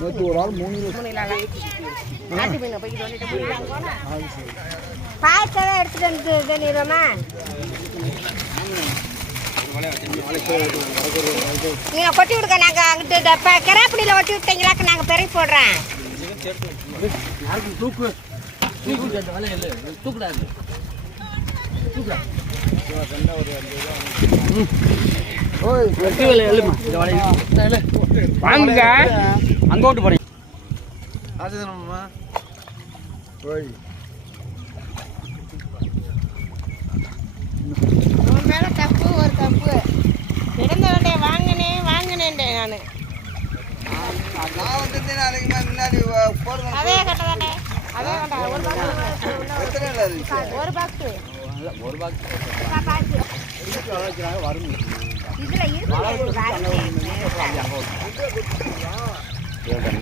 நேற்று ஒரு ஆள் 3 பாயசம் எடுத்துட்டு வந்து தண்ணிடுவோமா? நீங்கள் கொட்டி விடுங்க. நாங்கள் அங்கிட்டு கிராப்படியில் ஒட்டி விட்டீங்களாக்க நாங்கள் பிறகு போடுறேன். வாங்க அங்க ஓட்டு போறீங்க. உன் மேல தப்பு ஒரு தப்பு. கிடந்த வேண்டிய வாங்கினேன் அதே கட்டதானே அதே கட்ட ஒரு பாக்ஸ் வரும் இதுல இருக்கு